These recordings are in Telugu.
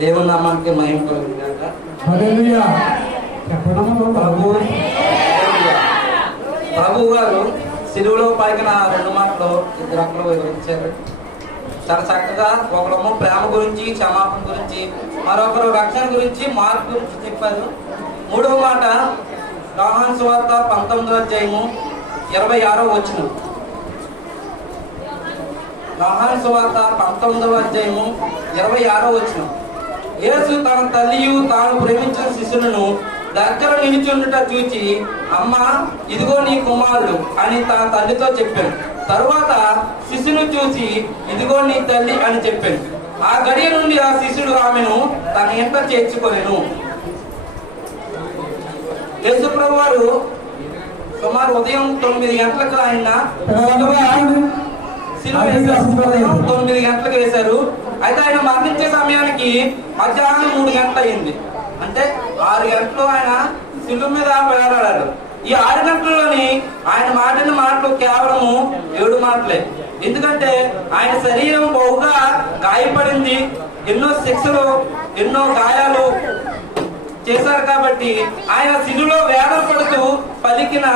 దేవుని నామానికి మహిమ కలుగుగాక. ప్రభు గారు సిలువలో పలికిన 2 మాటలు ఇద్దరు అక్కలు వివరించారు. చాలా చక్కగా ఒకరేమో ప్రేమ గురించి, క్షమాపణ గురించి, మరొకరు రక్షణ గురించి, మార్పు గురించి చెప్పారు. 3వ మాట యోహాను సువార్త 19వ అధ్యాయము 26వ వచనం. యోహాను సువార్త 19వ అధ్యాయము 26వ వచనం. యేసు తన తల్లియు తాను ప్రేమించిన శిష్యులను దగ్గర నిలిచుండుట చూచి, అమ్మా ఇదిగో నీ కుమారుడు అని తన తల్లితో చెప్పాను. తరువాత శిశువును చూసి, ఇదిగో నీ తల్లి అని చెప్పాను. ఆ గడియ నుండి ఆ శిష్యుడు ఆమెను తన ఇంట చేర్చుకొనెను. యేసు ప్రభు వారు సుమారు ఉదయం 9 గంటలకు ఆయన ఉదయం 9 గంటలకు వేశారు. అయితే ఆయన మరణించే సమయానికి మధ్యాహ్నం 3 గంటలు అయింది. అంటే 6 గంటలు ఆయన శిలువ మీద వేలాడారు. ఈ 6 గంటల్లోని ఆయన మాటలు కేవలము 7 మాటలే. ఎందుకంటే ఆయన శరీరం బహుగా గాయపడింది, ఎన్నో శిక్షలు, ఎన్నో గాయాలు చేశారు. కాబట్టి ఆయన శిలువలో వేదన పడుతూ పలికిన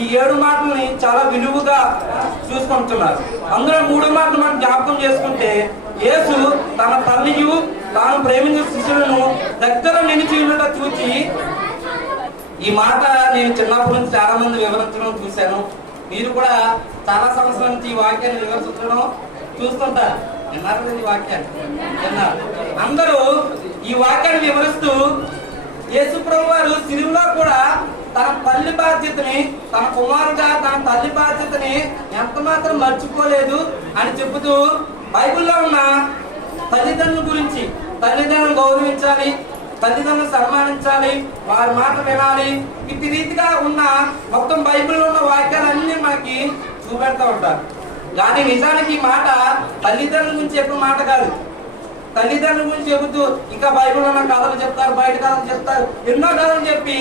ఈ 7 మాటలని చాలా విలువగా చూసుకుంటున్నారు. అందులో 3 మాటలు మనం జ్ఞాపకం చేసుకుంటే, యేసు తన తల్లియు తాను ప్రేమించిన శిష్యులను దగ్గర నిలిచి ఉండట చూచి, ఈ మాట నేను చిన్నప్పటి నుంచి చాలా మంది వివరించడం చూశాను. మీరు కూడా చాలా సంవత్సరాల నుంచి ఈ వాక్యాన్ని వివరించడం చూస్తుంటారు. విన్నారు ఈ వాక్యాన్ని? విన్నారు. అందరూ ఈ వాక్యాన్ని వివరిస్తూ యేసు ప్రభు వారు సిలువలో కూడా తన తల్లి బాధ్యతని, తన కుమారుగా తన తల్లి బాధ్యతని ఎంత మాత్రం మర్చిపోలేదు అని చెబుతూ, బైబిల్లో ఉన్న తల్లిదండ్రుల గురించి, తల్లిదండ్రులను గౌరవించాలి, తల్లిదండ్రులను సన్మానించాలి, వారి మాట వినాలి, ఇటు రీతిగా ఉన్న మొత్తం బైబిల్లో ఉన్న వాక్యాలన్నీ మనకి చూపెడతా ఉంటారు. కానీ నిజానికి ఈ మాట తల్లిదండ్రుల గురించి చెప్పిన మాట కాదు. తల్లిదండ్రుల గురించి చెబుతూ ఇంకా బైబిల్లో ఉన్న కథలు చెప్తారు, బయట కథలు చెప్తారు, ఎన్నో కథలు చెప్పి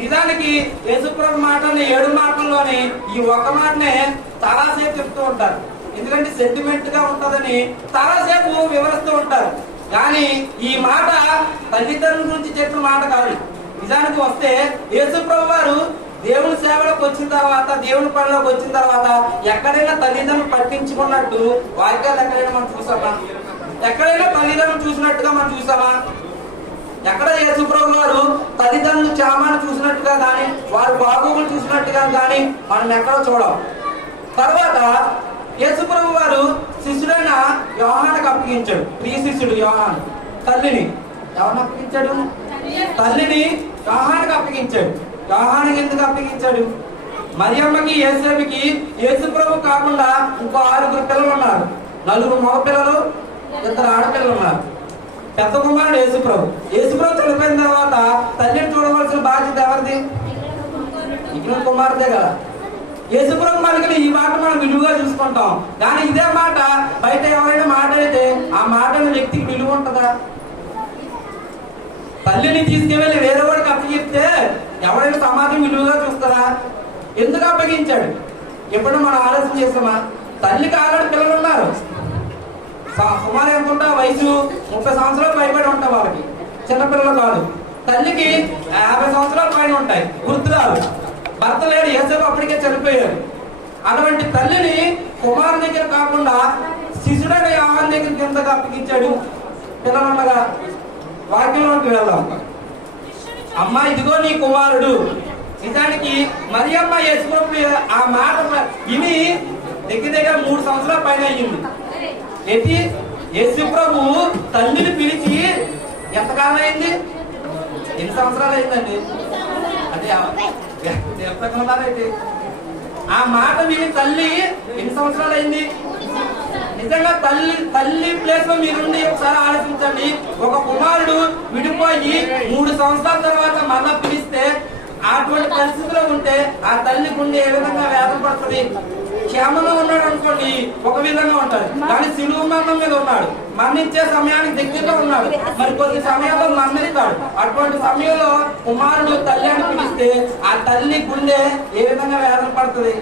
నిజానికి యేసుప్రభు మాటని 7 మాటల్లోని ఈ ఒక్క మాటనే చాలాసేపు చెప్తూ ఉంటారు. ఎందుకంటే సెంటిమెంట్ గా ఉంటుందని చాలాసేపు వివరిస్తూ ఉంటారు. కానీ ఈ మాట తల్లిదండ్రుల గురించి చెప్పిన మాట కాదు. నిజానికి వస్తే యేసుప్రభు వారు దేవుని సేవలోకి వచ్చిన తర్వాత, దేవుని పనిలోకి వచ్చిన తర్వాత ఎక్కడైనా తల్లిదండ్రులు పట్టించుకున్నట్టు వాక్యాలు ఎక్కడైనా మనం చూసామా? ఎక్కడైనా తల్లిదండ్రులు చూసినట్టుగా మనం చూసామా? ఎక్కడ యేసుప్రభు వారు తల్లిదండ్రులు క్షేమాన్ని చూసినట్టుగా కానీ, వారి బాగోగులు చూసినట్టుగా కానీ మనం ఎక్కడో చూడం. తర్వాత యేసుప్రభు వారు శిష్యుడైన యోహానుకు అప్పగించాడు. ప్రియ శిష్యుడు యోహాను తల్లిని ఎవరిని అప్పగించాడు? తల్లిని యోహానుకు అప్పగించాడు. యోహానుకి ఎందుకు అప్పగించాడు? మరియమ్మకి, యేసేపుకి యేసుప్రభు కాకుండా ఇంకో 6 పిల్లలు ఉన్నారు. 4 మగ పిల్లలు, 2 ఆడపిల్లలు ఉన్నారు. పెద్ద కుమారుడు యేసుప్రభు. యేసుప్రభు చనిపోయిన తర్వాత తల్లిని చూడవలసిన బాధ్యత ఎవరిది? మిగిలిన కుమారుడే కదా. యేసుప్రభు మనకి ఈ మాట మనం విలువగా చూసుకుంటాం. కానీ ఇదే మాట బయట ఎవరైనా మాట్లాడితే ఆ మాటల వ్యక్తికి విలువ ఉంటుందా? తల్లిని తీసుకువెళ్ళి వేరే వాడికి అప్పగిస్తే ఎవరైనా సమాజం విలువగా చూస్తారా? ఎందుకు అప్పగించాడు? ఎప్పుడు మనం ఆలోచన చేస్తామా? తల్లికి ఆల్రెడీ పిల్లలు ఉన్నారు. సుమారు ఎంత ఉంటా వయసు? 30 సంవత్సరాలు పైబడి ఉంటాయి వాళ్ళకి, చిన్నపిల్లలు కాదు. తల్లికి 50 సంవత్సరాల పైన ఉంటాయి, వృద్ధురాలు. భర్త లేడు, యేసేపు అప్పటికే చనిపోయారు. అటువంటి తల్లిని కుమారుని దగ్గర కాకుండా శిశుడైన యోహాను దగ్గరికి ఎందుకు అప్పగించాడు? పిల్లలుండగా. వాక్యంలోకి వెళ్దాం. అమ్మ ఇదిగో నీ కుమారుడు. నిజానికి మరియమ్మ యేసుప్రభు ఆ మాట విని దగ్గర 3 సంవత్సరాల పైన అయ్యింది. ఏంటి? యేసుప్రభు తల్లిని పిలిచి ఎంతకాలం అయింది? ఎన్ని సంవత్సరాలు అయిందండి? అదే ఆ మాట విని తల్లి ఎన్ని సంవత్సరాలు అయింది? నిజంగా తల్లి ప్లేస్ లో మీరుండి ఒకసారి ఆలోచించండి. ఒక కుమారుడు విడిపోయి 3 సంవత్సరాల తర్వాత మళ్ళా పిలిస్తే అటువంటి పరిస్థితిలో ఉంటే ఆ తల్లి గుండె ఏ విధంగా వేదన పడుతుంది? క్షేమంగా ఉన్నాడు అనుకోండి, ఒక విధంగా ఉంటాడు. కానీ సిలువ మరణం మీద ఉన్నాడు, మరణించే సమయానికి దగ్గరలో ఉన్నాడు, మరి కొద్ది సమయంలో మరణిస్తాడు. అటువంటి సమయంలో కుమారుడు తల్లి అని పిలిస్తే ఆ తల్లి గుండె ఏ విధంగా వేదన పడుతుంది?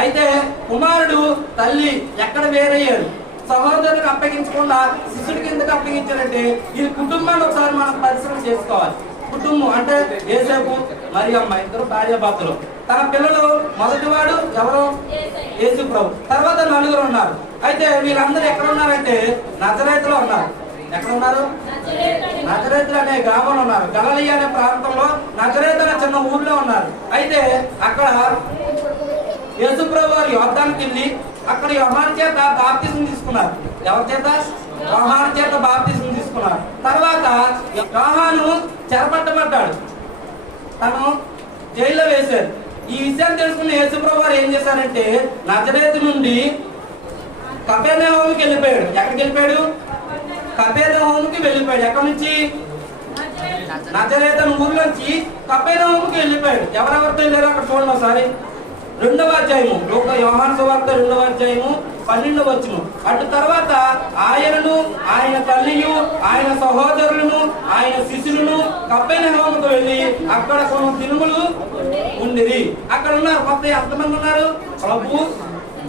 అయితే కుమారుడు తల్లి ఎక్కడ వేరయ్యారు? సహోదరునికి అప్పగించకుండా శిష్యుడికి ఎందుకు అప్పగించారంటే ఈ కుటుంబాన్ని ఒకసారి మనం పరిశ్రమ చేసుకోవాలి. కుటుంబం అంటే యేసేపు మరియమ్మ ఇద్దరు భార్యాభర్తలు. తన పిల్లలు మొదటివాడు ఎవరు? యేసు ప్రభు. తర్వాత నలుగురు ఉన్నారు. అయితే వీళ్ళందరూ ఎక్కడ ఉన్నారంటే నజరేతులో ఉన్నారు. ఎక్కడ ఉన్నారు? నజరేతు అనే గ్రామంలో ఉన్నారు. గలిలయ అనే ప్రాంతంలో నజరేతు అనే చిన్న ఊర్లో ఉన్నారు. అయితే అక్కడ యేసు ప్రభు వారు యోర్దానుకి వెళ్ళి అక్కడ యోహాను చేత బాప్తిసం తీసుకున్నారు. ఎవరి చేత? యోహాను చేత బాప్తిసం తీసుకున్నారు. తర్వాత యోహాను చెరపట్టబడ్డాడు, తను జైల్లో వేశారు. ఈ విషయాన్ని తెలుసుకున్న యేసు ప్రభు వారు ఏం చేశారంటే నజరేతు నుండి కపెర్నహూముకి వెళ్ళిపోయాడు. ఎక్కడికి వెళ్ళిపోయాడు? కపెర్నహూముకి వెళ్ళిపోయాడు. ఎక్కడి నుంచి? నజరేతు ఊర్లోంచి కపెర్నహూముకి వెళ్ళిపోయాడు. ఎవరెవరితో వెళ్ళారు అక్కడ చూడండి ఒకసారి. 2వ అధ్యాయము యోహాను సువార్త 2వ అధ్యాయము 12వ వచనం. అటు తర్వాత ఆయనను, ఆయన తల్లియు, ఆయన సహోదరులను, ఆయన శిష్యులను కపెర్నహూముకు వెళ్ళి అక్కడ కొన్ని దినములు ఉండిరి. అక్కడ ఉన్నారు మొత్తం ఎంతమంది ఉన్నారు? ప్రభు,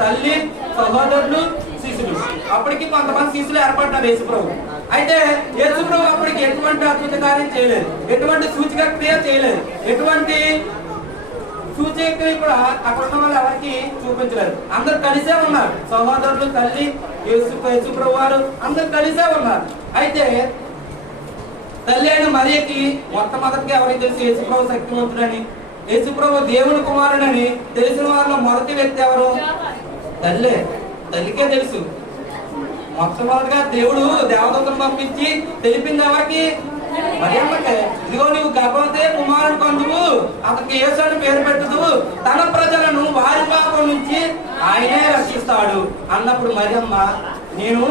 తల్లి, సహోదరులు, శిష్యులు. అప్పటికి కొంతమంది శిష్యులు ఏర్పడ్డారు యేసు ప్రభు. అయితే యేసు ప్రభు అప్పటికి ఎటువంటి అద్భుత కార్యం చేయలేదు, ఎటువంటి సూచక క్రియ చేయలేదు, ఎటువంటి సూచక కూడా అక్కడ ఉన్న వాళ్ళు ఎవరికి చూపించలేదు. అందరు కలిసే ఉన్నారు. సహోదరులు, తల్లి, యేసు ప్రభు వారు అందరు కలిసే ఉన్నారు. అయితే తల్లి అయిన మరియకి మొట్టమొదటిగా ఎవరికి తెలుసు? యేసు ప్రభు శక్తివంతుడని, యేసు ప్రభు దేవుని కుమారుడని తెలిసిన వారిలో మొదటి వ్యక్తి ఎవరు? తల్లే. తల్లికే తెలుసు. మొట్టమొదటిగా దేవుడు దేవదూతను పంపించి తెలిపింది ఎవరికి? మరియమ్మకే. ఇదిగో నువ్వు గర్భవతి కుమారుడు పొందువు, అతనికి యేసు అని పేరు పెట్టుదు, తన ప్రజలను వారి పాపం నుంచి ఆయనే రక్షిస్తాడు అన్నప్పుడు మరియమ్మ, నేను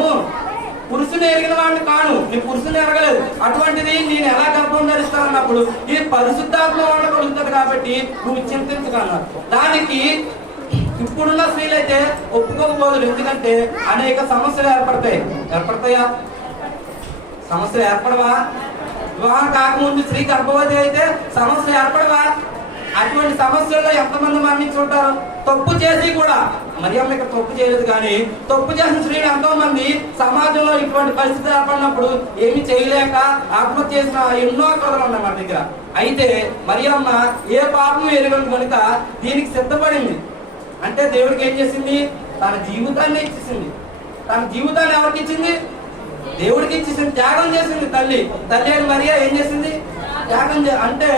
పురుషుని ఎరిగిన వాడిని కాను, నీ పురుషుని ఎరగలేదు, అటువంటిది నేను ఎలా గర్భం ధరిస్తాను అన్నప్పుడు ఈ పరిశుద్ధాత్మ వల్ల కలుగుతుంది కాబట్టి నువ్వు చింతించగలవు. దానికి ఇప్పుడున్న స్త్రీలైతే ఒప్పుకోకపోదు. ఎందుకంటే అనేక సమస్యలు ఏర్పడతాయా? సమస్యలు ఏర్పడవా? వివాహం కాకముందు స్త్రీ గర్భవతి అయితే సమస్యలు ఏర్పడవా? అటువంటి సమస్యల్లో ఎంతమంది మరణించుంటారు? తప్పు చేసి కూడా. మరియమ్మ ఇక్కడ తప్పు చేయలేదు, కానీ తప్పు చేసిన స్త్రీలు ఎంతో మంది సమాజంలో ఇటువంటి పరిస్థితి ఏర్పడినప్పుడు ఏమి చేయలేక ఆత్మహత్య చేసిన ఎన్నో కథలు ఉన్నాయి మన దగ్గర. అయితే మరియమ్మ ఏ పాపం ఎరగదు కనుక దీనికి సిద్ధపడింది. అంటే దేవుడికి ఏం చేసింది? తన జీవితాన్ని ఇచ్చేసింది. తన జీవితాన్ని ఎవరికి ఇచ్చింది? దేవుడికి ఇచ్చేసింది. త్యాగం చేసింది తల్లి. తల్లి అని మరియా ఏం చేసింది? త్యాగం అంటే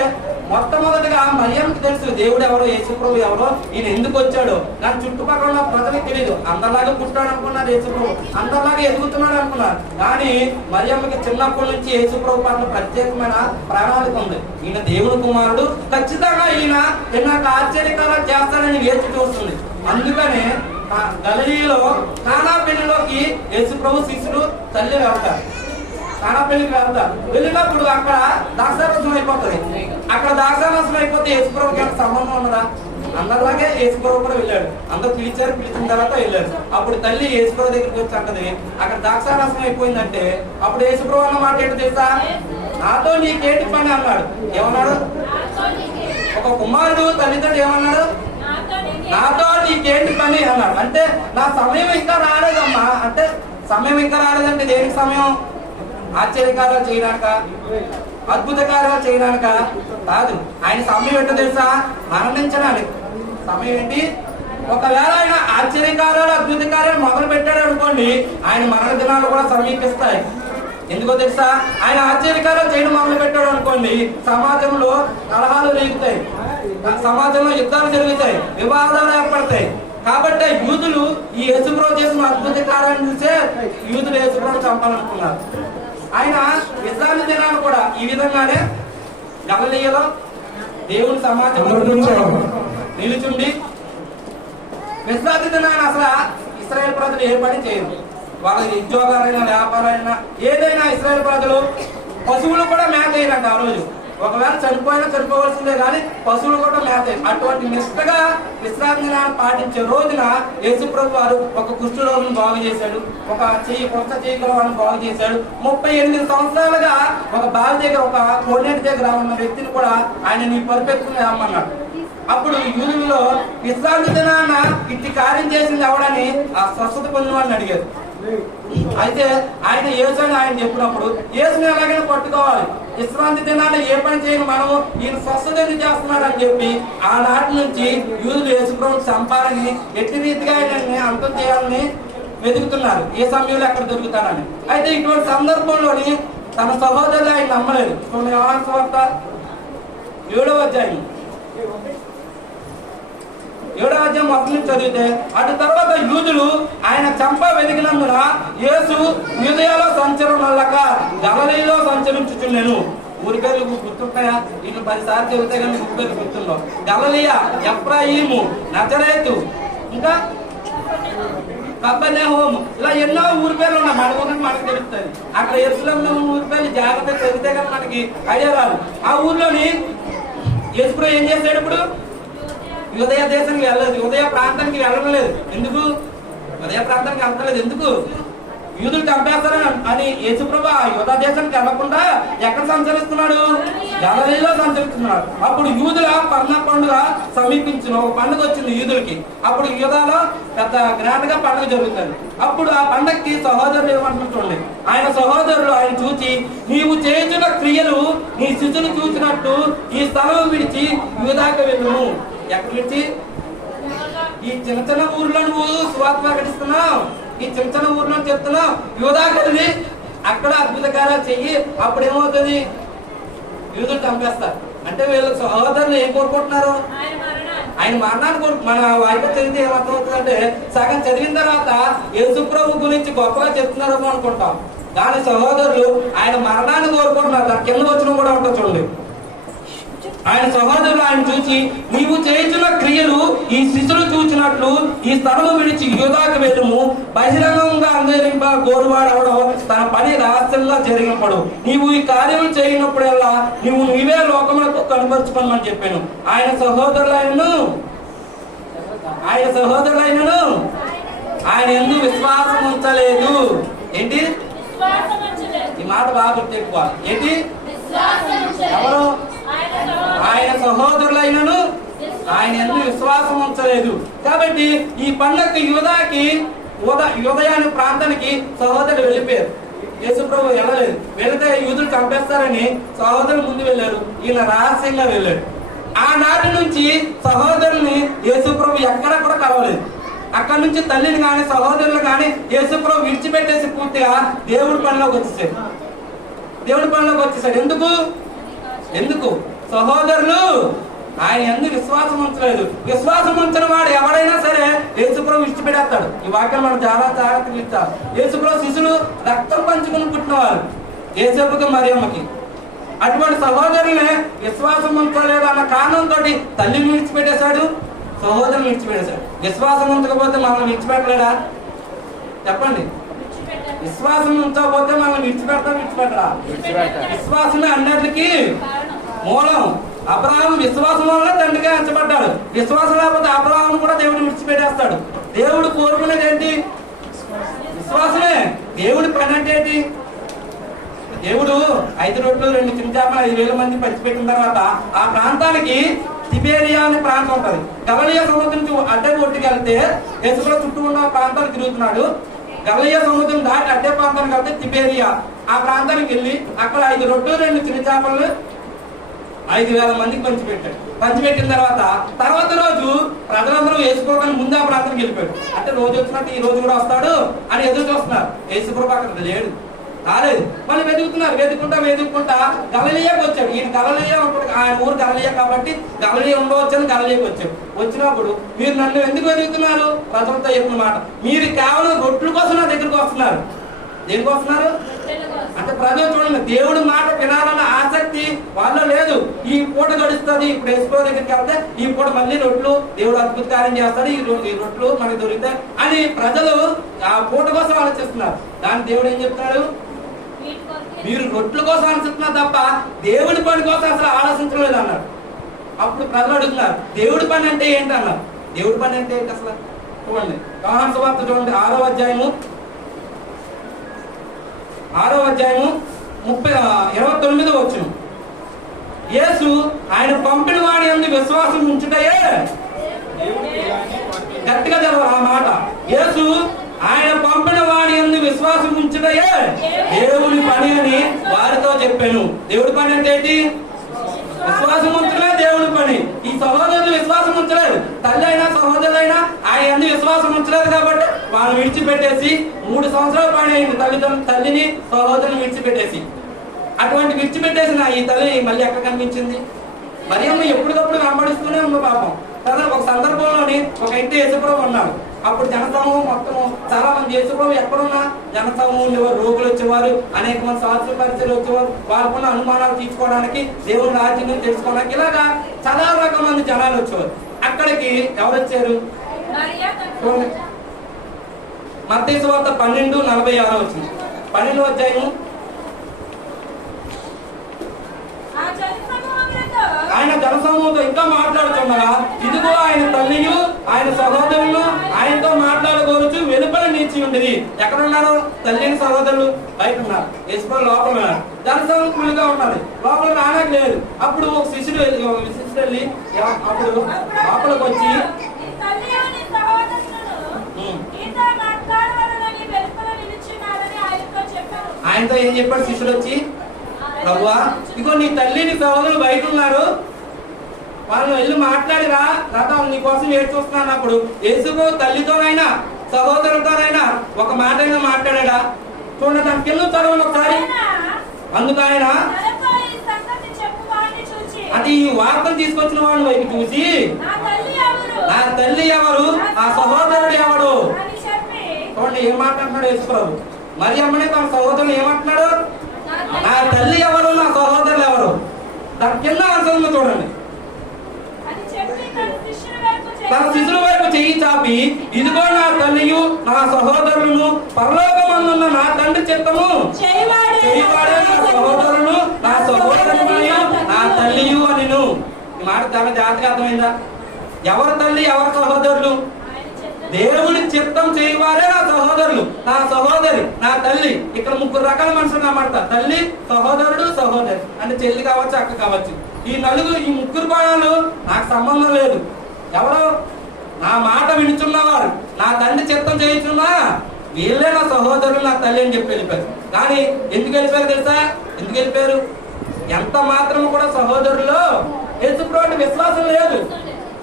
మొట్టమొదటిగా మరియమ్మకి తెలుసు దేవుడు ఎవరో, యేసు ప్రభు ఎవరో, ఈయన ఎందుకు వచ్చాడో. కానీ చుట్టుపక్కల ఉన్న ప్రజలకు తెలియదు. అందరిలాగా పుట్టాడు అనుకున్నారు యేసు ప్రభు, అందరిలాగా ఎదుగుతున్నాడు అనుకున్నారు. కానీ మరియమ్మకి చిన్నప్పటి నుంచి యేసు ప్రభు పట్ల ప్రత్యేకమైన ప్రణాళిక ఉంది. ఈయన దేవుని కుమారుడు, ఖచ్చితంగా ఈయన నాకు ఆశ్చర్యకరంగా చేస్తానని వేచి చూస్తుంది. అందుకనే గలిలయలో కానా పెళ్లిలోకి యేసు ప్రభు శిష్యులు తల్లి వెళ్తారు. కానా పెళ్లికి వెళ్తారు. వెళ్ళినప్పుడు అక్కడ దాక్షారసం అయిపోతుంది. అక్కడ దాక్షారసం అయిపోతే యేసు ప్రభుకి సంబంధం ఉన్నదా? అందరిలాగే యేసు ప్రభు కూడా వెళ్ళాడు. అందరూ పిలిచారు, పిలిచిన తర్వాత వెళ్ళారు. అప్పుడు తల్లి యేసు ప్రభు దగ్గరికి వచ్చి అంటది, అక్కడ దాక్షారసం అయిపోయిందంటే అప్పుడు యేసు ప్రభు అన్న మాట ఏంటో తెలుసా? నాతో నీకేంటి పని అన్నాడు. ఏమన్నాడు? ఒక కుమారుడు తల్లిదండ్రులు ఏమన్నాడు? నాతో నీకేంటి పని అన్నాడు. అంటే నా సమయం ఇంకా రాలేదమ్మా. అంటే సమయం ఇంకా రాలేదంటే దేనికి సమయం? ఆశ్చర్యకార్యాలు చేయడానిక, అద్భుత కార్యాలు చేయడానిక కాదు. ఆయన సమయం ఏంటో తెలుసా? మరణించడానికి సమయం ఏంటి? ఒకవేళ ఆయన ఆశ్చర్యకార్యాలు, అద్భుత కార్యాలు మొదలు పెట్టాడు అనుకోండి, ఆయన మరణ దినాలు కూడా సమీపిస్తాయి. ఎందుకో తెలుసా? ఆయన ఆశ్చర్యకార్యాలు చేయడం మొదలు పెట్టాడు అనుకోండి, సమాజంలో కలహాలు రేగుతాయి, సమాజంలో యుద్ధాలు జరుగుతాయి, వివాదాలు ఏర్పడతాయి. కాబట్టి యూదులు ఈ యేసుప్రభు చేసిన అద్భుత కార్యాన్ని చూసే యూదులు యేసుప్రభు చంపాలనుకున్నారు. ఆయన విశ్రాంతి దినాన్ని కూడా ఈ విధంగానే గలిలయలో దేవుని సమాజంలో నిలుచుండి విశ్రాంతి దినాన్ని అసలు ఇశ్రాయేలు ప్రజలు ఏ పని చేయరు. వాళ్ళ ఉద్యోగాలైనా వ్యాపారాలైనా ఏదైనా ఇశ్రాయేలు ప్రజలు పశువులు కూడా మేత అయినట్టు ఆ రోజు. ఒకవేళ చనిపోవలసిందే కానీ పశువులు కూడా మేత. అటువంటి నిష్టగా విశ్రాంతి దినాన్ని పాటించే రోజున యేసు ప్రభు వారు ఒక కుష్ఠరోగిని బాగు చేశాడు, ఒక కొత్త చెయ్యి గల వాడిని బాగు చేశాడు. 38 సంవత్సరాలుగా ఒక బావి దగ్గర, ఒక కోనేటి దగ్గర ఉన్న వ్యక్తిని కూడా ఆయన నీ పరిపెత్తుకుని రమ్మన్నాడు. అప్పుడు యూదులలో విశ్రాంతి దినాన ఇట్టి కార్యం చేసింది ఎవడని ఆ స్వస్థత పొందిన వాళ్ళని అడిగారు. అయితే ఆయన యేసు అని ఆయన చెప్పినప్పుడు యేసుని ఎలాగైనా పట్టుకోవాలి. విశ్రాంతి దినాన్ని ఏ పని చేయను మనము ఈయన స్వస్థత చేస్తున్నాడు అని చెప్పి ఆనాటి నుంచి యూదులు యేసుప్రభుని చంపాలని ఎట్టి రీతిగా ఆయనని అంతం చేయాలని వెతుకుతున్నారు. ఏ సమయంలో ఎక్కడ దొరుకుతానని. అయితే ఇటువంటి సందర్భంలోని తన సహోదరులు ఆయన నమ్మలేదు. యోహాను సువార్త 7వ అధ్యాయం మొదటి నుంచి చదివితే అటు తర్వాత యూదులు ఆయన చంప వెతికినందున యేసు యూదయలో సంచరణలక గలిలయలో సంచరించుచుండెను. ఊరి పేర్లు గుర్తుంటాయా? వీళ్ళు 10 సార్లు చెబితే కానీ ఊరి పేర్లు గుర్తుండవు. గలిలయ, ఎఫ్రాయిము, నజరేతు, ఇంకా కపెర్నహూము, ఇలా ఎన్నో ఊరి పేర్లు ఉన్నాయి. మన ఊరికి మనకు తెలుస్తుంది. అక్కడ యెరూషలేములో ఊరి పేర్లు జాగ్రత్తగా చదివితే కానీ మనకి ఐడియా రాదు. ఆ ఊర్లోని యేసుప్రభు ఏం చేశాడు? ఇప్పుడు యూదయ దేశానికి వెళ్ళలేదు, యూదయ ప్రాంతానికి వెళ్ళడం లేదు. ఎందుకు? యూదయ ప్రాంతానికి వెళ్తలేదు ఎందుకు? యూదులు చంపేస్తారని అని యేసుప్రభు ఆ యూదా దేశానికి వెళ్ళకుండా ఎక్కడ సంచరిస్తున్నాడు? గలిలయలో సంచరిస్తున్నాడు. అప్పుడు యూదుల పర్ణ పండుగ సమీపించిన ఒక పండుగ వచ్చింది యూదులకి. అప్పుడు యూదాలో పెద్ద గ్రాండ్ గా పండుగ జరుగుతుంది. అప్పుడు ఆ పండుగకి సహోదరులు ఏమంటుండే, ఆయన సహోదరులు ఆయన చూచి, నీవు చేసిన క్రియలు నీ శిశులు చూసినట్టు ఈ స్థలం విడిచి యూదాకు వెళ్ళుము. ఎక్కడ విడిచి? ఈ చిన్న చిన్న ఊర్లో నువ్వు సువార్త ప్రకటిస్తున్నావు, ఈ చిన్న చిన్న ఊర్లో చెప్తున్నావు, యూదాకు వెళ్ళి అక్కడ అద్భుత కార్యాలు చెయ్యి. అప్పుడు ఏమవుతుంది? యూదులు చంపేస్తారు. అంటే వీళ్ళ సహోదరులు ఏం కోరుకుంటున్నారు? ఆయన మరణాన్ని మన వాయిదా చదివితే ఏమర్థమవుతుందంటే సగం చదివిన తర్వాత యేసుప్రభు గురించి గొప్పగా చెప్తున్నారేమో అనుకుంటాం. దాని సహోదరులు ఆయన మరణాన్ని కోరుకుంటున్నారు. దాని కింద వచ్చిన కూడా ఉంటుంది చూడండి. ఆయన సహోదరులు ఆయన చూసి, నీవు చేయించిన క్రియలు ఈ శిశులు చూచినట్లు ఈ స్థలము విడిచి యూదాకు వెళ్ళుము. బహిరంగంగా అంగీకరింప గోరువాడవడం తన పని రహస్యంగా జరిగినప్పుడు నీవు ఈ కార్యం చేయనప్పుడల్లా నీవే లోకములకు కనపరుచుకోమని చెప్పాను. ఆయన సహోదరులైనను ఆయన ఎందుకు విశ్వాసం ఉంచలేదు. ఏంటి ఈ మాట బాగా గుర్తెట్టుకోవాలి. ఏంటి? ఎవరు? ఆయన సహోదరులైనను ఆయన ఎందుకు విశ్వాసం ఉంచలేదు. కాబట్టి ఈ పండగకి యూదయ అనే ప్రాంతానికి సహోదరులు వెళ్ళిపోయారు. యేసుప్రభు వెళ్ళలేదు. వెళితే యూదులు చంపేస్తారని సహోదరులు ముందు వెళ్ళారు, ఈయన రహస్యంగా వెళ్ళాడు. ఆనాటి నుంచి సహోదరుల్ని యేసుప్రభు ఎక్కడ కూడా కలవలేదు. అక్కడి నుంచి తల్లిని కానీ సహోదరులు కానీ యేసుప్రభు విడిచిపెట్టేసి పూర్తిగా దేవుడి పనిలోకి వచ్చేసాడు. ఎందుకు? సహోదరులు ఆయన ఎందుకు విశ్వాసం ఉంచలేదు. విశ్వాసం ఉంచిన వాడు ఎవడైనా సరే యేసుప్రభు విడిచిపెడేస్తాడు. ఈ వాక్యం మనం చాలా జాగ్రత్తగా ఇస్తారు. యేసుప్రభు శిశులు రక్తం పంచుకుని పుట్టినవారు యేసప్పుకి మరియమ్మకి. అటువంటి సహోదరులనే విశ్వాసం ఉంచలేదు అన్న కారణంతో తల్లిని విడిచిపెట్టేశాడు, సహోదరుని విడిచిపెట్టేశాడు. విశ్వాసం ఉంచకపోతే మనల్ని విడిచిపెట్టలేడా? చెప్పండి. విశ్వాసం ఉంచకపోతే మనం విడిచిపెట్టరా? విశ్వాసమే అన్నిటికీ మూలం. అబ్రహాము విశ్వాసం వల్ల తండ్రిగా ఎంచబడ్డాడు. విశ్వాసం లేకపోతే అబ్రహాము కూడా దేవుడు విడిచిపెట్టేస్తాడు. దేవుడు కోరుకునేది ఏంటి? విశ్వాసమే. దేవుడి పని అంటే ఏంటి? దేవుడు 5 రొట్టెలు 2 చిన్న చేపలు 5,000 మంది పంచిపెట్టిన తర్వాత ఆ ప్రాంతానికి తిబేరియా అనే ప్రాంతం ఉంటది. గలిలయ సముద్రం నుంచి అడ్డే కొట్టుకెళ్తే యేసుప్రభు చుట్టూ ఉన్న ప్రాంతాలు తిరుగుతున్నాడు. గలిలయ సముద్రం దాటి అడ్డే ప్రాంతానికి వెళ్తే తిబేరియా. ఆ ప్రాంతానికి వెళ్ళి అక్కడ 5 రొట్టెలు 2 చిన్న చేపలు 5,000 మందికి పంచిపెట్టిన తర్వాత రోజు ప్రజలందరూ యేసుప్రభుని ముందు ఆ ప్రాంతానికి వెళ్ళిపోయాడు. అంటే రోజు వచ్చినట్టు ఈ రోజు కూడా వస్తాడు అని ఎదురు చూస్తున్నారు. యేసుప్రభు అక్కడ లేడు, రాలేదు. మళ్ళీ వెతుక్కుంటా గలిలయకు వచ్చాడు. ఈయన గలిలయ, ఆయన ఊరు గలిలయ కాబట్టి గలిలయ ఉండవచ్చని గలిలయకు వచ్చాడు. వచ్చినప్పుడు మీరు నన్ను ఎందుకు వెతుకుతున్నారు? ప్రజలతో చెప్పిన మాట, మీరు కేవలం రొట్టెల కోసం నా దగ్గరికి వస్తున్నారు. దేనికి వస్తున్నారు అంటే ప్రజలు చూడండి, దేవుడి మాట వినాలన్న ఆసక్తి వాళ్ళలో లేదు. ఈ పూట గడుస్తుంది, ఇప్పుడు యేసుప్రభు దగ్గరికి వెళ్తే ఈ పూట మళ్ళీ రొట్టెలు దేవుడు అద్భుత కార్యం చేస్తాడు, ఈ రొట్టెలు మనకి దొరుకుతాయి అని ప్రజలు ఆ పూట కోసం ఆలోచిస్తున్నారు. దాని దేవుడు ఏం చెప్తున్నాడు? మీరు రొట్టెల కోసం ఆలోచిస్తున్నారు తప్ప దేవుడి పని కోసం అసలు ఆలోచించలేదు అన్నాడు. అప్పుడు ప్రజలు అడుగుతున్నారు, దేవుడి పని అంటే ఏంటి అన్నారు. దేవుడి పని అంటే ఏంటి అసలు? చూడండి, యోహాను సువార్త చూడండి 6వ అధ్యాయము 29వ వచనం. యేసు ఆయన పంపిన వాడి యందు విశ్వాసం ఉంచుటయే. గట్టిగా చదవాలి ఆ మాట. యేసు ఆయన పంపిన వాడి యందు విడిపించుటయే దేవుని పని అని వారితో చెప్పాను. దేవుడి పని అంటే ఏంటి? విశ్వాసం ఉంచడమే దేవుడి పని. ఈ సహోదరులు విశ్వాసం ఉంచలేదు. తల్లి అయినా సహోదరులైనా ఆయన ఎందుకు విశ్వాసం ఉంచలేదు కాబట్టి వాళ్ళు విడిచిపెట్టేసి 3 సంవత్సరాల పని అయింది తల్లిని సహోదరుని విడిచిపెట్టేసి. అటువంటి విడిచిపెట్టేసిన ఈ తల్లి మళ్ళీ ఎక్కడ కనిపించింది? మరియమ్మ ఎప్పటికప్పుడు కనబడిస్తూనే ఉంది పాపం కదా. ఒక సందర్భంలోని ఒక ఇంటి యేసుప్రభు ఉన్నాడు. అప్పుడు జనసమూహం మొత్తం చాలా మంది యేసుప్రభు ఎక్కడున్నా జనసమూహం ఉండేవారు, రోగులు వచ్చేవారు, అనేక మంది శాస్త్ర పరిచయలు వచ్చేవారు. వాళ్ళకున్న అనుమానాలు తీర్చుకోవడానికి, దేవుని రాజ్యం తెలుసుకోవడానికి ఇలాగా చాలా రకాల మంది జనాలు వచ్చేవారు. అక్కడికి ఎవరు వచ్చారు? మత్తయి సువార్త 12:46 వచ్చింది. 12వ అధ్యాయం. ఆయన జనసమూహంతో ఇంకా మాట్లాడుతున్నారా, ఇదిగో ఆయన తల్లియు ఆయన సహోదరులు ఆయనతో మాట్లాడుకోవచ్చు వెలుపల నిలిచి ఉండేది. ఎక్కడ ఉన్నారు? తల్లిని సహోదరులు బయట ఉన్నారు, యేసుప్రభు లోపల ఉన్నారు. జనసమూహంగా ఉన్నారు, లోపల రానకు లేదు. అప్పుడు ఒక శిష్యుడు వెళ్ళి అప్పుడు లోపలికి వచ్చి ఆయనతో ఏం చెప్పాడు? శిష్యుడు వచ్చి, ప్రభువా ఇగో నీ తల్లి నీ సహోదరులు బయట ఉన్నారు, వాళ్ళని వెళ్ళి మాట్లాడిరా, రాత నీ కోసం ఏడు చూస్తున్నాను. అప్పుడు యేసుకు తల్లితోనైనా సహోదరులతోనైనా ఒక మాట అయినా మాట్లాడా? చూడండి, దానికి కింద చదవండి ఒకసారి. అందుకు ఆయన అంటే ఈ వార్తను తీసుకొచ్చిన వాడిని వైపు చూసి, నా తల్లి ఎవరు, ఆ సహోదరుడు ఎవడు? చూడండి ఏం మాట్లాడుతున్నాడు యేసుప్రభు. మరి అమ్మనే తన సహోదరులు ఏమంటున్నాడు? నా తల్లి ఎవరు, నా సహోదరులు ఎవరు? దాని కింద అవసరం చూడండి. తన శిశుల వైపు చెయ్యి చాపి, ఇదిగో నా తల్లియు నా సహోదరులను, పరలోకమందున్న నా తండ్రి చిత్తము చేయవాడే నా సహోదరులు నా సహోదరులు నా తల్లియు అనిను. ఈ మాట చాలా జాగ్రత్తగా అర్థమైందా? ఎవరి తల్లి ఎవరి సహోదరులు? దేవుడి చిత్తం చేయవారే నా సహోదరులు, నా సహోదరి, నా తల్లి. ఇక్కడ 3 రకాల మనుషులు కనబడతా. తల్లి, సహోదరుడు, సహోదరి. అంటే చెల్లి కావచ్చు, అక్క కావచ్చు. ఈ 3 కోణాలు నాకు సంబంధం లేదు. ఎవరు? నా మాట వినుచున్నవారు, నా తండ్రి చిత్తం చేయించున్నా వీళ్ళే నా సహోదరులు, నా తల్లి అని చెప్పి వెళ్ళిపోయారు. కానీ ఎందుకు వెళ్ళిపోయారు తెలుసా? ఎందుకు వెళ్ళిపోయారు? ఎంత మాత్రం కూడా సహోదరులు యేసుప్రభువుకి విశ్వాసం లేదు,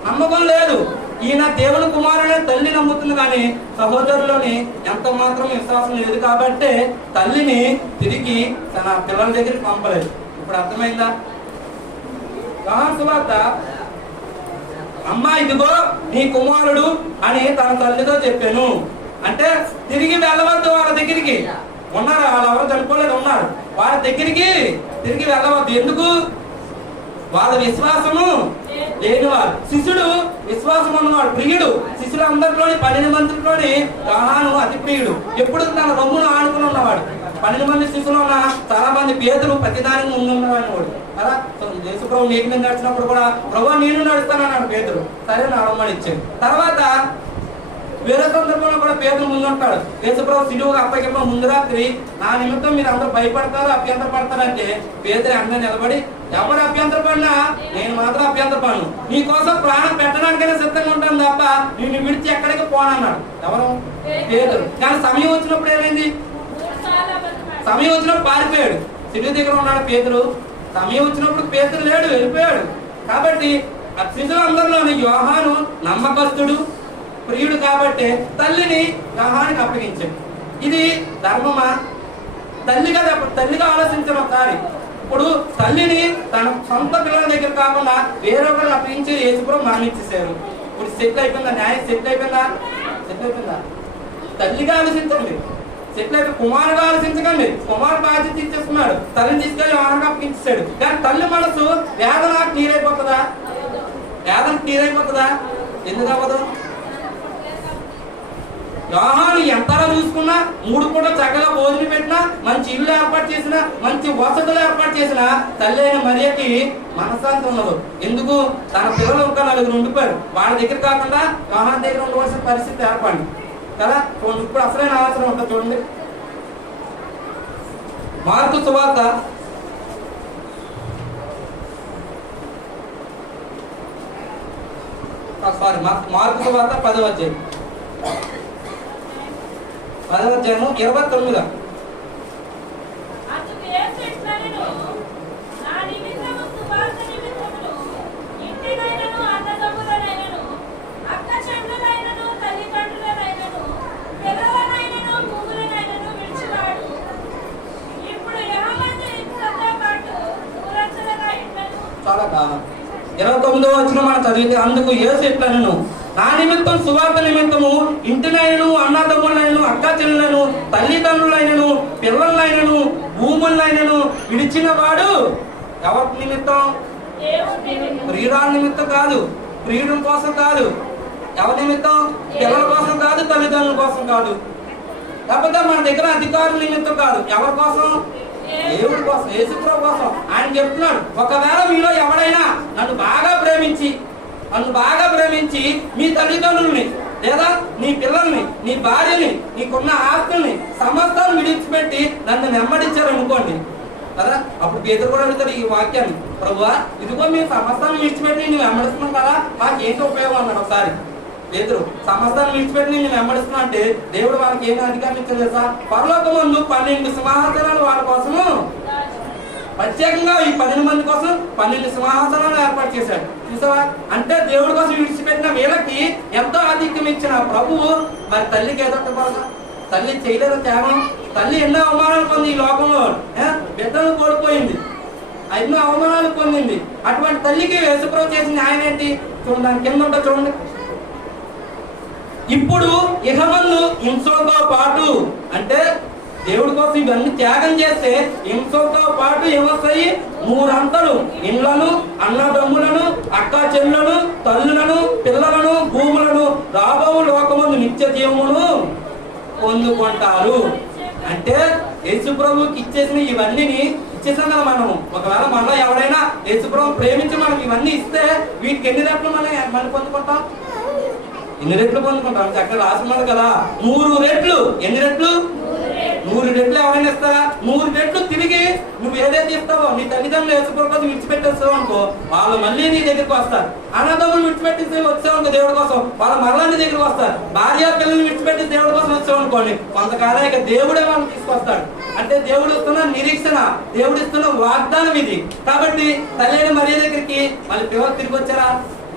నమ్మకం లేదు. ఈయన దేవుని కుమారుడే తల్లి నమ్ముతుంది, కానీ సహోదరులని ఎంత మాత్రం విశ్వాసం లేదు. కాబట్టి తల్లిని తిరిగి తన పిల్లల దగ్గరికి పంపలేదు. ఇప్పుడు అర్థమైందా? యోహాను సువార్త, అమ్మ ఇదిగో నీ కుమారుడు అని తన తల్లితో చెప్పాను. అంటే తిరిగి వెళ్ళవద్దు వాళ్ళ దగ్గరికి. ఉన్నారు, వాళ్ళు ఎవరు చనిపోలేదు, ఉన్నారు. వాళ్ళ దగ్గరికి తిరిగి వెళ్ళవద్దు. ఎందుకు? వాళ్ళ విశ్వాసము లేనివాడు. శిష్యుడు విశ్వాసం ఉన్నవాడు, ప్రియుడు. శిష్యులు అందరిలోని 12 మందిలోని యోహాను అతి ప్రియుడు. ఎప్పుడు తన రొమ్మును ఆనుకుని ఉన్నవాడు. 12 మంది శిష్యులు ఉన్న చాలా మంది పేదలు ప్రతిదానికి ముందు ఉన్నవాడు కదా. యేసుప్రభు నీటి మీద నడిచినప్పుడు కూడా, ప్రభు నేను నడుస్తానన్నాడు పేదలు. సరే నా రొమ్మని ఇచ్చాడు. తర్వాత వేరే సందర్భంలో కూడా పేదలు ముందుంటాడు. యేసుప్రభు సిలువగా అప్పగింప ముందు రాత్రి, నా నిమిత్తం మీరు అందరూ భయపడతారు, అభ్యంతర పడతారంటే పేదరి అన్న నిలబడి, ఎవరు అభ్యంతర పడినా నేను మాత్రం అభ్యంతర పడను, నీకోసం ప్రాణం పెట్టడానికైనా సిద్ధంగా ఉంటాను తప్ప నిన్ను విడిచి ఎక్కడికి పోనన్నాడు. ఎవరు? పేదరు. కానీ సమయం వచ్చినప్పుడు ఏమైంది? సమయం వచ్చినప్పుడు పారిపోయాడు. సిలువ దగ్గర ఉన్నాడు పేదరు. సమయం వచ్చినప్పుడు పేదరు లేడు, వెళ్ళిపోయాడు. కాబట్టి ఆ శిశువులందరిలోని యోహాను నమ్మకస్తుడు, ప్రియుడు. కాబట్టి తల్లిని యోహానికి అప్పగించాడు. ఇది ధర్మమా? తల్లిగా ఆలోచించిన ఒకసారి. ఇప్పుడు తల్లిని తన సొంత పిల్లల దగ్గర కాకుండా వేరొకరు అప్పగించి యేసుప్రభు మరణించేశారు. ఇప్పుడు సెటిల్ అయిపోయిందా? న్యాయం సెటిల్ అయిపోయిందా? సెటిల్ అయిపోయిందా? తల్లిగా ఆలోచించండి, సెటిల్ అయిపోయి. కుమారుగా ఆలోచించకండి. కుమారుడు బాధ్యత ఇచ్చేస్తున్నాడు, తల్లిని తీసుకెళ్ళి యోహానికి అప్పగించాడు. కానీ తల్లి మనసు వేదన క్లియర్ అయిపోతుందా? వేదన క్లియర్ అయిపోతుందా? ఎందుకు అవ్వదు? యోహాను ఎంతలా చూసుకున్నా, 3 పూట చక్కగా భోజనం పెట్టినా, మంచి ఇల్లు ఏర్పాటు చేసినా, మంచి వసతులు ఏర్పాటు చేసినా తల్లి అయిన మరియకి మనశ్శాంతి ఉండదు. ఎందుకు? తన పిల్లలు ఇంకా 4 ఉండిపోయారు. వాళ్ళ దగ్గర కాకుండా యోహాను దగ్గర ఉండవలసిన పరిస్థితి ఏర్పడింది కదా. ఇప్పుడు అసలైన అవసరం ఉంటుంది. చూడండి, మార్కు సువార్త 10వ అధ్యాయం 29. 29వ వచనం మనం చదివితే, అందుకు యేసు ఇట్లనెను, నా నిమిత్తం సువార్త నిమిత్తము ఇంటినైనను అన్నదమ్ములైనను అక్క చెల్లెలను తల్లిదండ్రులైనను పిల్లలైనను భూములైనను విడిచిన వాడు ఎవరి నిమిత్తం? ప్రియురాల నిమిత్తం కాదు, ప్రియుడు కోసం కాదు, ఎవరి నిమిత్తం? పిల్లల కోసం కాదు, తల్లిదండ్రుల కోసం కాదు, లేకపోతే మన దగ్గర అధికారుల నిమిత్తం కాదు, ఎవరి కోసం? దేవుడి కోసం, యేసుప్రభు కోసం. ఆయన చెప్తున్నాడు, ఒకవేళ మీలో ఎవరైనా నన్ను బాగా ప్రేమించి మీ తల్లిదండ్రుల్ని లేదా నీ పిల్లల్ని, నీ భార్యని, నీకున్న ఆస్తుల్ని సమస్తాన్ని విడిచిపెట్టి నన్ను నెమ్మడించారనుకోండి కదా, అప్పుడు పేతురు కూడా అడుగుతారు ఈ వాక్యాన్ని, ప్రభువా ఇదిగో మీరు సమస్తాన్ని విడిచిపెట్టి నేను వెంబడిస్తున్నాం కదా, మాకేంటి ఉపయోగం అన్నాడు ఒకసారి పేతురు. సమస్తాన్ని విడిచిపెట్టి నేను వెంబడిస్తున్నా అంటే దేవుడు వాళ్ళకి ఏం అధికారం ఇచ్చారు తెలుసా? పరలోకమందు 12 సింహాసనాలు వాళ్ళ కోసము, ప్రత్యేకంగా ఈ 12 మంది కోసం 12 సింహాసనాలు ఏర్పాటు చేశాడు. చూసావా? అంటే దేవుడి కోసం విడిచిపెట్టిన వీళ్ళకి ఎంతో ఆధిక్యం ఇచ్చిన ప్రభువు మరి తల్లికి ఎదుర్కోవాలి. తల్లి చేయలేదు త్యాగం. తల్లి ఎన్నో అవమానాలు పొంది ఈ లోకంలో బిడ్డలు కోల్పోయింది, ఎన్నో అవమానాలు పొందింది. అటువంటి తల్లికి యేసుప్రభు చేసిన న్యాయం ఏంటి? చూడండి, దాని కింద ఉంటా చూడండి. ఇప్పుడు ఇహమందు హింసలతో పాటు, అంటే దేవుడి కోసం ఇవన్నీ త్యాగం చేస్తే హింసలతో పాటు ఏమొస్తాయి? 3 అంతలు ఇండ్లను, అన్నదమ్ములను, అక్క చెల్లెలను, తల్లులను, పిల్లలను, భూములను, రాబో లోకమందు నిత్య జీవమును పొందుకుంటారు. అంటే యేసుప్రభుకి ఇచ్చేసిన ఇవన్నీ ఇచ్చేసాం కదా మనం. ఒకవేళ మనలో ఎవరైనా యేసుప్రభు ప్రేమించి మనకి ఇవన్నీ ఇస్తే వీటికి ఎన్ని రెట్లు మనం పొందుకుంటాం? ఎన్ని రెట్లు పొందుకుంటాం? అక్కడ రాసుకున్నాడు కదా, 3 రెట్లు. ఎన్ని రెట్లు? 100 రెట్లు. ఎవరైనా ఇస్తారా? 100 రెట్లు తిరిగి నువ్వు ఏదైతే ఇస్తావో, నీ తల్లిదండ్రులు యేసుప్రభు కోసం విడిచిపెట్టేస్తావు అనుకో, వాళ్ళు మళ్ళీ నీ దగ్గరికి వస్తారు. అన్నదమ్ములు విడిచిపెట్టేసి వచ్చావు అనుకో దేవుడి కోసం, వాళ్ళు మళ్ళీ నీ దగ్గరికి వస్తారు. భార్య పిల్లలు విడిచిపెట్టి దేవుడి కోసం వచ్చావు అనుకోండి, కొంతకాలం ఇక దేవుడే వాళ్ళని తీసుకొస్తాడు. అంటే దేవుడు ఇస్తున్న నిరీక్షణ, దేవుడు ఇస్తున్న వాగ్దానం ఇది. కాబట్టి తల్లి మరియ దగ్గరికి మళ్ళీ పిల్లలు తిరిగి వచ్చారా?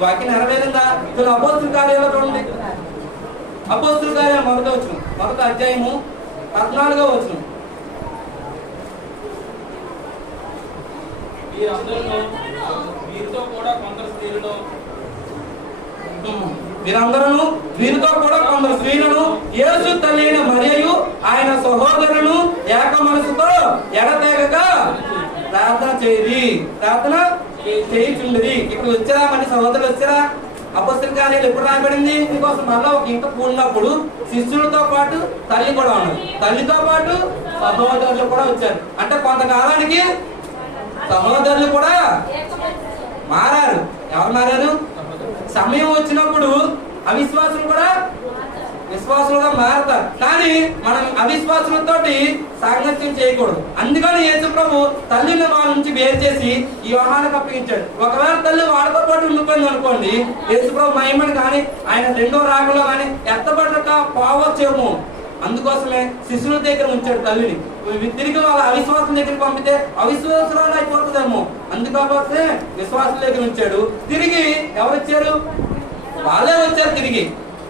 వాక్యం నెరవేరిందా? అపోస్తుల కార్యాలు చూడండి. అపోస్తుల కార్యాలు 1వ అధ్యాయము 14వ వచనం. వీరందరూ వీరితో కూడా కొందరు స్త్రీలను యేసు తల్లి అయిన మరియయు ఆయన సహోదరులను ఏక మనసుతో ఎడతెగక ప్రార్థన చేయుచుండిరి. ఇప్పుడు వచ్చారా మన సహోదరులు? వచ్చారా? అపొస్తలుల కార్యాలు ఎప్పుడు రాయబడింది? మీకోసం మళ్ళా ఒక ఇంట కూడినప్పుడు శిష్యులతో పాటు తల్లి కూడా ఉన్నది, తల్లితో పాటు సహోదరులు కూడా వచ్చారు. అంటే కొంతకాలానికి సహోదరులు కూడా మారారు. ఎవరు మారారు? సమయం వచ్చినప్పుడు అవిశ్వాసులు కూడా విశ్వాసులుగా మారుతారు. కానీ మనం అవిశ్వాసులతో సాంగత్యం చేయకూడదు. అందుకని యేసుప్రభు తల్లిని వాళ్ళ నుంచి వేరు చేసి ఈ యోహానుకు అప్పగించాడు. ఒకవేళ తల్లి వాళ్ళతో పాటు ఉండిపోయింది అనుకోండి, యేసుప్రభు మహిమను కానీ ఆయన 2వ రాకలో కానీ ఎత్తబడక పోవచ్చేమో. అందుకోసమే శిశువుల దగ్గర ఉంచాడు తల్లిని. తిరిగి వాళ్ళ అవిశ్వాసం దగ్గరికి పంపితే అవిశ్వాసులు అయిపోతుందేమో, అందుకోకపోతే విశ్వాసుల దగ్గర ఉంచాడు. తిరిగి ఎవరు వచ్చారు? వాళ్ళే వచ్చారు.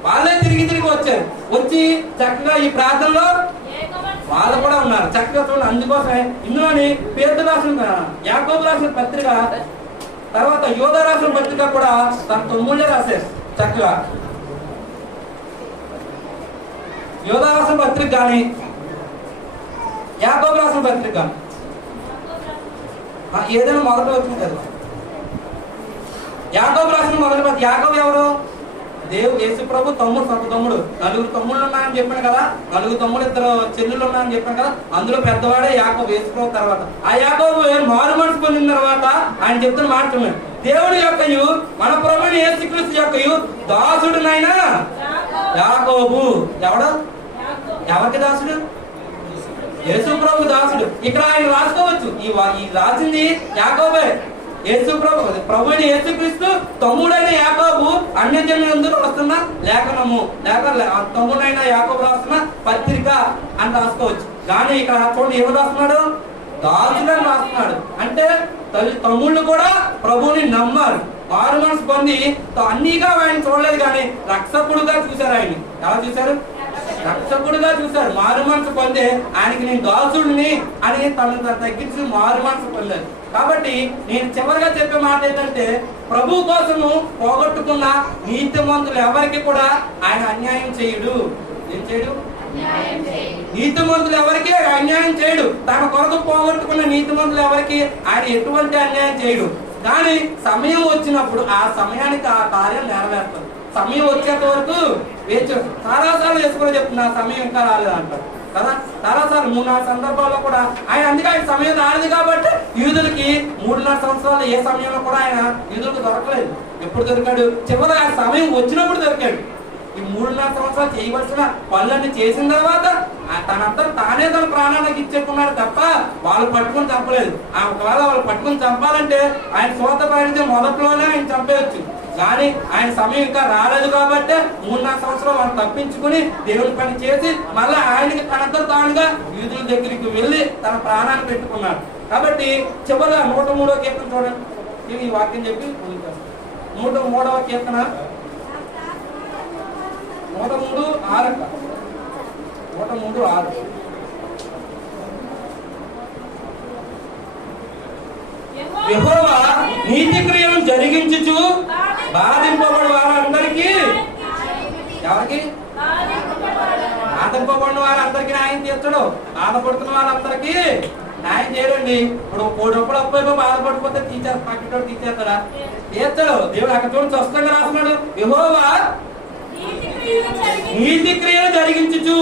వాళ్ళే తిరిగి వచ్చారు. వచ్చి చక్కగా ఈ ప్రార్థనలో వాళ్ళు కూడా ఉన్నారు. చక్కగా చూడండి. అందుకోసమే ఇందులోని పేతురు రాసిన, యాకోబు రాసిన పత్రిక, తర్వాత యోధ రాసిన పత్రిక కూడా తన తమ్ముళ్ళే రాశారు. చక్కగా యోధ రాసిన పత్రిక కానీ యాకోబు రాసిన పత్రిక ఏదైనా మొదట వచ్చింది కదా. యాకోబు రాసిన మొదటి పత్రిక. యాకోబు ఎవరు? యేసుప్రభు తమ్ముడు, సొంత తమ్ముడు. 4 తమ్ముళ్ళు ఉన్నాయని చెప్పాను కదా, 4 తమ్ముడు 2 చెల్లెళ్ళు ఉన్నాయని చెప్పాను కదా. అందులో పెద్దవాడే యాకోబు, యేసుప్రభు తర్వాత. ఆ యాకోబు మారు మనసు పొందిన తర్వాత ఆయన చెప్తున్న మాట దేవుడి యొక్కయు మన ప్రభువైన యేసుక్రీస్తు యొక్కయు దాసుడునైనా యాకోబు. ఎవరికి దాసుడు? యేసుప్రభు దాసుడు. ఇక్కడ ఆయన రాసుకోవచ్చు. ఈ రాసింది యాకోబే. ప్రభువైన యేసుక్రీస్తు తమ్ముడైన యాకోబు అన్యజనులందరూ వస్తున్న లేఖనము, లేక తమ్ముడైన యాకోబు రాస్తున్న పత్రిక అని రాసుకోవచ్చు. కానీ ఇక్కడ చూడండి ఎవరు రాస్తున్నాడు? దాసుడని రాస్తున్నాడు. అంటే తమ్ముళ్ళు కూడా ప్రభువుని నమ్మారు, మారు మనసు పొంది అన్నీగా ఆయన చూడలేదు కానీ రక్షకుడుగా చూశారు. ఆయన ఎలా చూశారు? రక్షకుడుగా చూశాడు. మారు మనసు పొందే ఆయనకి నేను దాసుడిని అని తను తగ్గించి మారు మనసు పొందాడు. కాబట్టి నేను చివరిగా చెప్పే మాట ఏంటంటే, ప్రభు కోసము పోగొట్టుకున్న నీతిమంతులు ఎవరికి కూడా ఆయన అన్యాయం చేయడు. ఏం చేయడు? నీతిమంతులు ఎవరికి అన్యాయం చేయడు. తన కొరకు పోగొట్టుకున్న నీతిమంతులు ఎవరికి ఆయన ఎటువంటి అన్యాయం చేయడు. కానీ సమయం వచ్చినప్పుడు ఆ సమయానికి ఆ కార్యం నెరవేరుతుంది. సమయం వచ్చేంత వరకు వేచి చాలాసార్లు వేసుకుని చెప్తున్నా సమయం ఇంకా రాలేదు అంటారు కదా. చాలాసార్లు 3-4 సందర్భాల్లో కూడా ఆయన, అందుకే ఆయన సమయం రాలేదు కాబట్టి యూదులకి 3.5 సంవత్సరాలు ఏ సమయంలో కూడా ఆయన యూదులకు దొరకలేదు. ఎప్పుడు దొరికాడు? చివరి ఆ సమయం వచ్చినప్పుడు దొరికాడు. ఈ 3.5 సంవత్సరాలు చేయవలసిన పనులన్నీ చేసిన తర్వాత తనంతా తానే తన ప్రాణాలకు ఇచ్చేకున్నాడు తప్ప వాళ్ళు పట్టుకుని చంపలేదు. ఒకవేళ వాళ్ళు పట్టుకుని చంపాలంటే ఆయన సోత ప్రయాణించే మొదట్లోనే ఆయన చంపేయచ్చు. కానీ ఆయన సమయం ఇంకా రాలేదు కాబట్టి 3-4 సంవత్సరాలు వాళ్ళు తప్పించుకుని దేవుని పని చేసి మళ్ళీ ఆయనకి తనంతా తానుగా యూదుల దగ్గరికి వెళ్ళి తన ప్రాణాన్ని పెట్టుకున్నాడు. కాబట్టి చివరిగా 103వ కీర్తన చూడండి. ఈ వాక్యం చెప్పి 103వ కీర్తన 103:6. యెహోవా నీతి క్రియలు జరిగించుచు బాధింపబడి వారందరికీ, ఎవరికి? బాధింపబడిన వారందరికీ న్యాయం తీర్చడు. బాధపడుతున్న వాళ్ళందరికీ న్యాయం చేయడండి. ఇప్పుడు కోడప్పుడు అబ్బాయి బాధపడిపోతే పక్కన తీసేస్తాడా? తీర్చడు. దేవుడు అక్కడ చూడండి స్పష్టంగా రాస్తున్నాడు, యెహోవా నీతి క్రియలు జరిగించుచు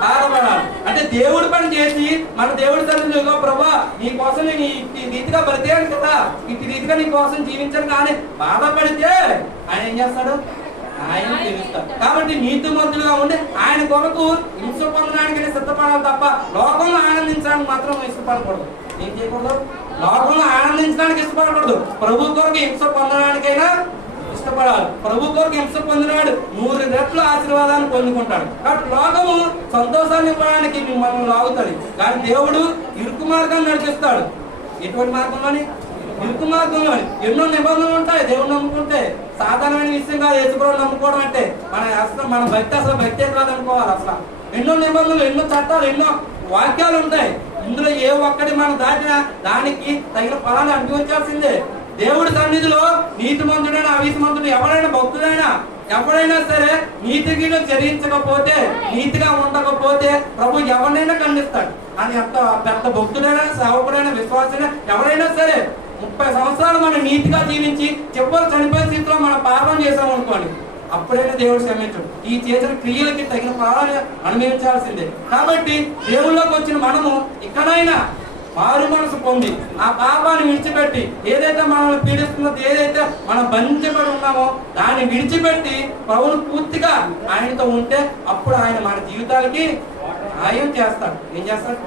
బాధపడాలి. అంటే దేవుడి పని చేసి మన దేవుడి తల్లి, ప్రభా నీ కోసం నేను ఈ రీతిగా బ్రతికాను కదా, ఇటు రీతిగా నీ కోసం జీవించాను, కానీ బాధపడితే ఆయన ఏం చేస్తాడు? ఆయన జీవిస్తాడు. కాబట్టి నీతిమంతులుగా ఉండి ఆయన కొరకు హింస పొందడానికి సిద్ధపడాలి తప్ప లోకంలో ఆనందించడానికి మాత్రం ఇష్టపడకూడదు. ఏం చేయకూడదు? లోకంలో ఆనందించడానికి ఇష్టపడకూడదు. ప్రభు కొరకు హింస పొందడానికైనా ఇష్టపడాలి. ప్రభు కొరకు హింస పొందినాడు 100 రెట్ల ఆశీర్వాదాన్ని పొందుకుంటాడు. కాబట్టి లోకము సంతోషాన్ని ఇవ్వడానికి మిమ్మల్ని లాగుతాడు, కానీ దేవుడు ఇరుకు మార్గాన్ని నడిపిస్తాడు. ఎటువంటి మార్గంలోని? ఇరుకు మార్గంలోని. ఎన్నో నిబంధనలు ఉంటాయి దేవుడు నమ్ముకుంటే. సాధారణమైన విషయంగా యేసుప్రభువుని నమ్ముకోవడం అంటే మన భక్తి అసలు భక్తే కాదనుకోవాలి. అసలు ఎన్నో నిబంధనలు, ఎన్నో చట్టాలు, ఎన్నో వాక్యాలు ఉంటాయి. ఇందులో ఏ ఒక్కటి మనం దాటినా దానికి తగిన ఫలాన్ని అనుభవించాల్సిందే. దేవుడి సన్నిధిలో నీతిమంతుడైనా అవిధిమంతుడు ఎవరైనా భక్తుడైనా ఎవరైనా సరే నీతికి చరించకపోతే, నీతిగా ఉండకపోతే ప్రభు ఎవరినైనా ఖండిస్తాడు. అని ఎంత పెద్ద భక్తుడైనా సేవకుడైనా విశ్వాసైనా ఎవరైనా సరే 30 సంవత్సరాలు మనం నీతిగా జీవించి చివరి చనిపోయే స్థితిలో మనం పాపం చేసాము అనుకోండి, అప్పుడైనా దేవుడు క్షమించడు. ఈ చేసిన క్రియలకి తగిన ఫలాన్ని అనుభవించాల్సిందే. కాబట్టి దేవుళ్ళలోకి వచ్చిన మనము ఇక్కడైనా మారు మనసు పొంది ఆ పాపాన్ని విడిచిపెట్టి, ఏదైతే మనల్ని పీడిస్తున్నదో, ఏదైతే మనం బంధించబడి ఉన్నామో దాన్ని విడిచిపెట్టి ప్రభువును పూర్తిగా ఆయనతో ఉంటే అప్పుడు ఆయన మన జీవితాలకి న్యాయం చేస్తాడు. ఏం చేస్తాడు?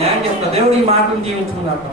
న్యాయం చేస్తాడు. దేవుడు ఈ మాటలను జీవించుకున్నాడు.